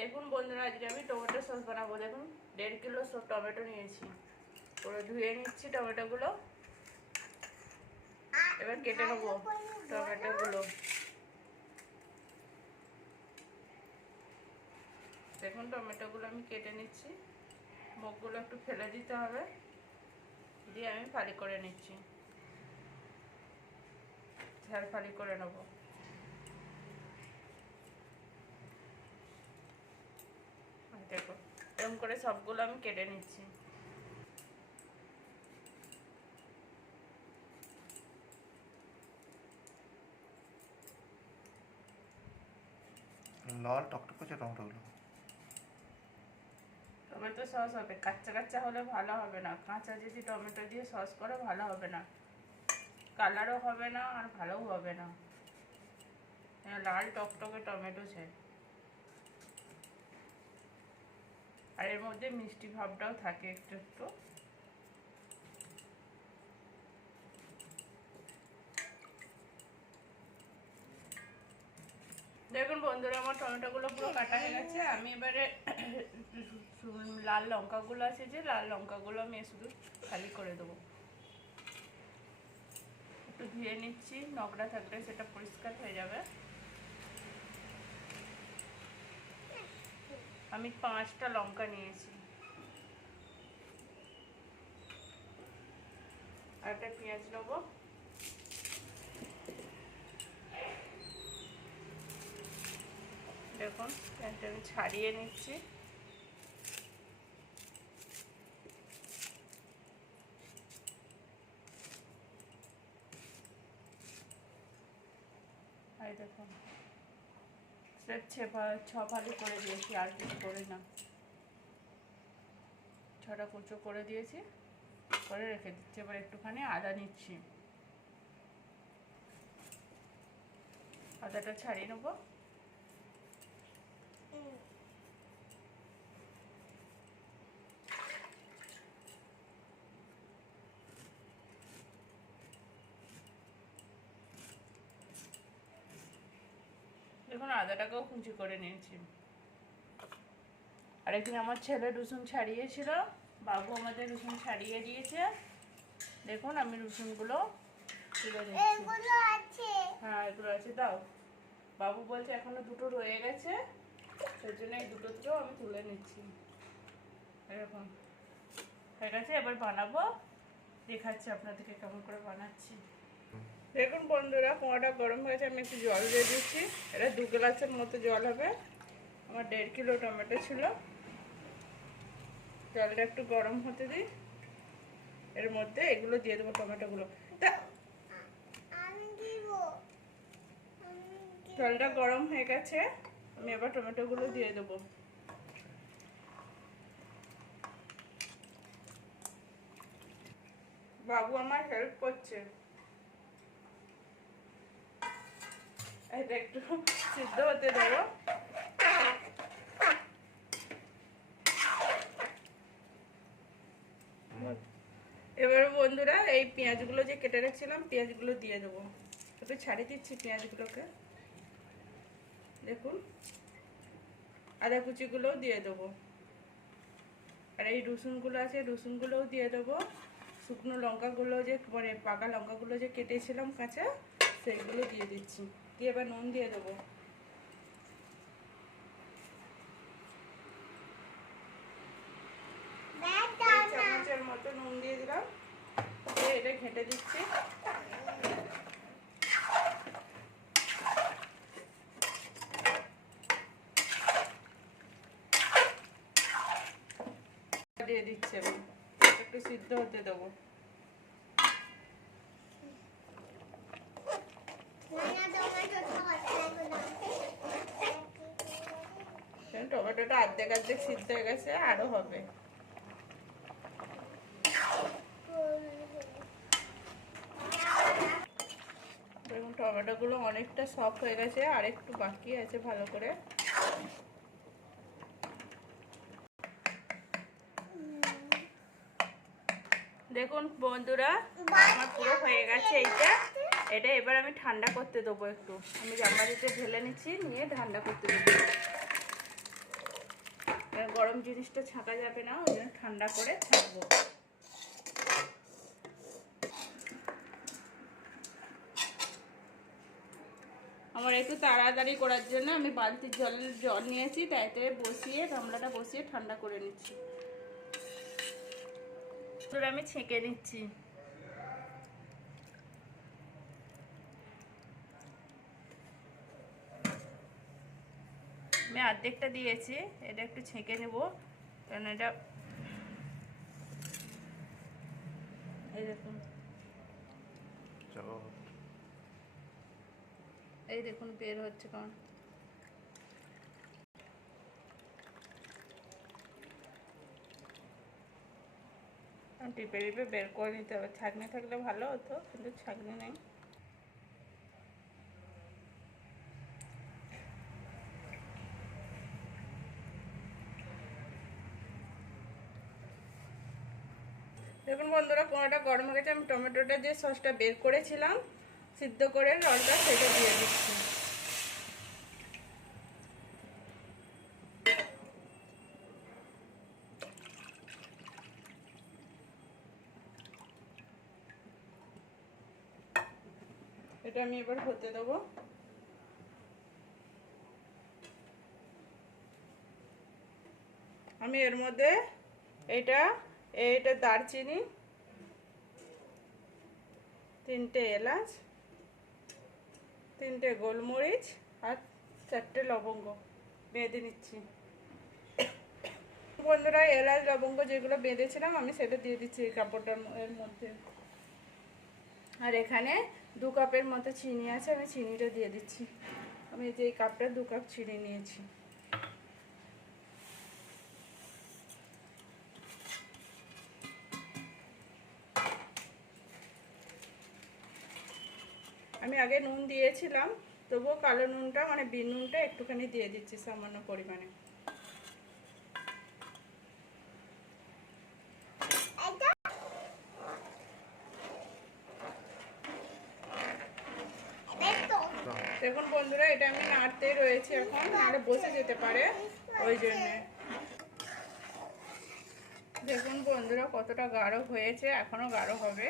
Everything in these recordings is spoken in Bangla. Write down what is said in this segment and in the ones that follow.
দেখুন বন্ধুরা, আজকে আমি টমেটো সস বানাবো। দেখুন 1.5 কিলো সব টমেটো নিয়েছি, পুরো ধুয়ে নিচ্ছি টমেটোগুলো। এবার কেটে নেবো টমেটোগুলো। দেখুন টমেটোগুলো আমি কেটে নিচ্ছি, মুখগুলো একটু ফেলে দিতে হবে, দিয়ে আমি ফালি করে নিচ্ছি, ঝাল ফালি করে নেবো। দেখো এরকম করে সবগুলো আমি কেটে নিচ্ছি। লাল টকটকে টমেটোগুলো। টমেটো সস হবে, কাঁচা কাঁচা হলে ভালো হবে না। কাঁচা যদি টমেটো দিয়ে সস করে ভালো হবে না, কালারও হবে না আর ভালোও হবে না। লাল টকটকে টমেটো চাই, আর এর মধ্যে মিষ্টি ভাবটাও থাকে একটু একটু। দেখুন বন্ধুরা, আমার টমেটোগুলো পুরো কাটা হয়ে গেছে। আমি এবারে লাল লঙ্কাগুলো আছে, যে লাল লঙ্কাগুলো আমি শুধু খালি করে দেবো। একটু ধুয়ে নিচ্ছি, নোংরা থাকলে সেটা পরিষ্কার হয়ে যাবে। আমি 5টা লঙ্কা নিয়েছি, আর একটা পেঁয়াজ নেবো। দেখুন পেঁয়াজটা আমি ছাড়িয়ে নিচ্ছি। আর দেখুন ছ ফালি করে দিয়েছি, আর কিছু করে না। 6টা কুচো করে দিয়েছি, করে রেখে দিচ্ছি। এবার একটুখানি আদা নিচ্ছি, আদাটা ছাড়িয়ে নেবো। দেখুন আদাটাকেও কুচি করে নিয়েছি। আর এখানে আমার ছেলে রসুন ছাড়িয়েছিল, বাবু আমাদের রসুন ছাড়িয়ে দিয়েছে। দেখুন আমি রসুনগুলো তুলে নিচ্ছি। হ্যাঁ এগুলো আছে, দাও। বাবু বলছে এখনো 2টো রয়ে গেছে, সেই জন্য এই 2টোতেও আমি তুলে নিচ্ছি। এরকম হয়ে গেছে, এবার বানাবো, দেখাচ্ছি আপনাদেরকে কেমন করে বানাচ্ছি। দেখুন বন্ধুরা, পোড়াটা গরম হয়েছে, আমি একটু জল দিয়ে দিচ্ছি। এটা 2 গ্লাসের মতো জল হবে। আমার 1.5 কিলো টমেটো ছিল। জলটা একটু গরম হতে দিই, এর মধ্যে এগুলো দিয়ে দেবো, টমেটোগুলো। জলটা গরম হয়ে গেছে, আমি এবার টমেটোগুলো দিয়ে দেবো। বাবু আমার হেল্প করছে, এটা একটু সিদ্ধ হতে দেবো। এবার বন্ধুরা, এই পেঁয়াজগুলো যে কেটে রেখেছিলাম, পেঁয়াজগুলো দিয়ে দেবো। একটু ছাড়িয়ে দিচ্ছি পেঁয়াজগুলোকে। দেখুন আদা কুচিগুলোও দিয়ে দেবো, আর এই রসুনগুলো আছে রসুনগুলোও দিয়ে দেবো। শুকনো লঙ্কাগুলো যে মানে পাকা লঙ্কাগুলো যে কেটেছিলাম কাঁচা, সেইগুলো দিয়ে দিচ্ছি। দিয়ে এবার নুন দিয়ে দেবো। চামচের মতো নুন দিয়ে দিলাম, দিয়ে এটা ঘেঁটে দিচ্ছি। দিয়ে দিচ্ছি, আমি একটু সিদ্ধ হতে দেবো। টমেটোটা অর্ধেক অর্ধেক সিদ্ধ হয়ে গেছে, আরো হবে। দেখুন টমেটোগুলো অনেকটা সফট হয়ে গেছে, আর একটু বাকি আছে ভালো করে। দেখুন বন্ধুরা, আমার পুরো হয়ে গেছে এইটা। এটা এবার আমি ঠান্ডা করতে দেবো। একটু আমি জামাটিতে ঢেলে নিচ্ছি, নিয়ে ঠান্ডা করতে দেবো। গরম জিনিসটা ছাঁকা যাবে না, ওই জন্য ঠান্ডা করে ছাঁকবো। আমার একটু তাড়াতাড়ি করার জন্য আমি বালতির জল নিয়েছি, তাইতে বসিয়ে গামলাটা বসিয়ে ঠান্ডা করে নিচ্ছি। আমি ছেঁকে নিচ্ছি। আমি অর্ধেকটা দিয়েছি, এটা একটু ছেঁকে নেব, কারণ এটা এই দেখুন, এই দেখুন বের হচ্ছে কারণ টিপে টিপে বের করে নিতে হবে। ছাঁকনি থাকলে ভালো হতো, কিন্তু ছাঁকনি নেই। দেখুন বন্ধুরা, কোনোটা গরম হয়ে গেছে। আমি টমেটোটা যে সসটা বের করেছিলাম সিদ্ধ করে জলটা, সেটা দিয়ে দিচ্ছি। এটা আমি এবার হতে দেবো। আমি এর মধ্যে এটা দারচিনি, 3টে এলাচ, 3টে গোলমরিচ আর 4টে লবঙ্গ বেঁধে নিচ্ছি। বন্ধুরা, এলাচ লবঙ্গ যেগুলো বেঁধেছিলাম আমি সেটা দিয়ে দিচ্ছি এই কাপড়টার এর মধ্যে। আর এখানে 2 কাপের মতো চিনি আছে, আমি চিনিটা দিয়ে দিচ্ছি। আমি যে এই কাপটা 2 কাপ চিনি নিয়েছি। আমি আগে নুন দিয়েছিলাম, তবুও কালো নুনটা মানে বিন নুনটা একটুখানি দিয়ে দিচ্ছি সামান্য পরিমাণে। দেখুন বন্ধুরা, এটা আমি নাড়তে রয়েছে, এখন নাড়ে বসে যেতে পারে, ওই জন্যে। দেখুন বন্ধুরা কতটা গাঢ় হয়েছে, এখনো গাঢ় হবে।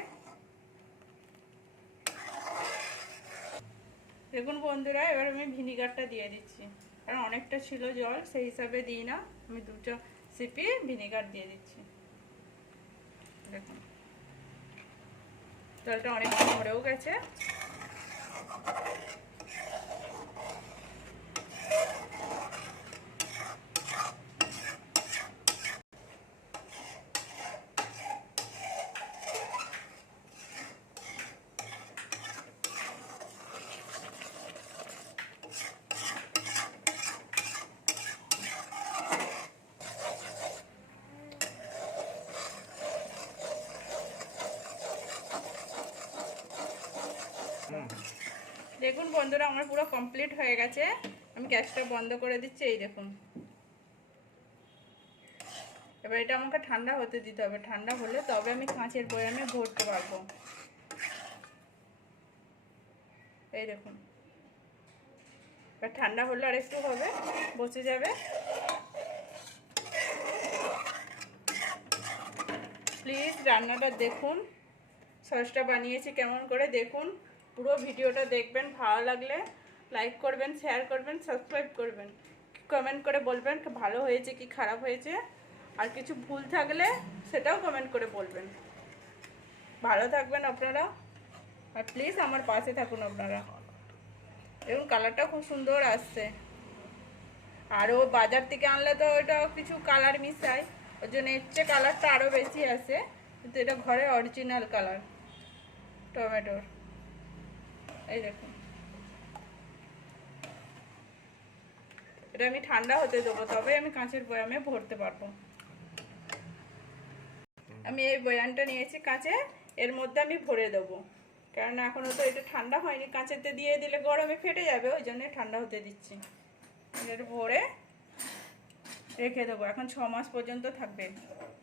দেখুন বন্ধুরা, এবার আমি ভিনিগারটা দিয়ে দিচ্ছি, কারণ অনেকটা ছিল জল, সেই হিসাবে দিই না, আমি 2 সিপি ভিনিগার দিয়ে দিচ্ছি। দেখুন জলটা অনেকটা মরেও গেছে। দেখুন বন্ধুরা, আমার পুরো কমপ্লিট হয়ে গেছে। আমি গ্যাসটা বন্ধ করে দিচ্ছি। এই দেখুন, এবার এটা আমাকে ঠান্ডা হতে দিতে হবে। ঠান্ডা হলে তবে আমি কাঁচের বয়ামে ভরতে পারবো। এই দেখুন, এবার ঠান্ডা হলে আর একটু হবে, বসে যাবে। প্লিজ রান্নাটা দেখুন, সসটা বানিয়েছি কেমন করে দেখুন। পুরো ভিডিওটা দেখবেন, ভালো লাগলে লাইক করবেন, শেয়ার করবেন, সাবস্ক্রাইব করবেন, কমেন্ট করে বলবেন ভালো হয়েছে কি খারাপ হয়েছে। আর কিছু ভুল থাকলে সেটাও কমেন্ট করে বলবেন। ভালো থাকবেন আপনারা, আর প্লিজ আমার পাশে থাকুন আপনারা। এবং কালারটা খুব সুন্দর আসছে। আর ও বাজার থেকে আনলে তো ওইটা কিছু কালার মিশায়, ওই জন্য এর চেয়ে কালারটা আরও বেশি আসে, কিন্তু এটা ঘরে অরিজিনাল কালার টমেটোর। এই দেখুন, এটা আমি ঠান্ডা হতে দেবো, তবে আমি কাঁচের বয়ামে ভরতে পারবো। আমি এই বয়ামটা নিয়েছি কাঁচে, এর মধ্যে আমি ভরে দেবো, কারণ এখনও তো এটা ঠান্ডা হয়নি। কাঁচেতে দিয়ে দিলে গরমে ফেটে যাবে, ওই জন্য ঠান্ডা হতে দিচ্ছি। এটা ভরে রেখে দেবো, এখন 6 মাস পর্যন্ত থাকবে।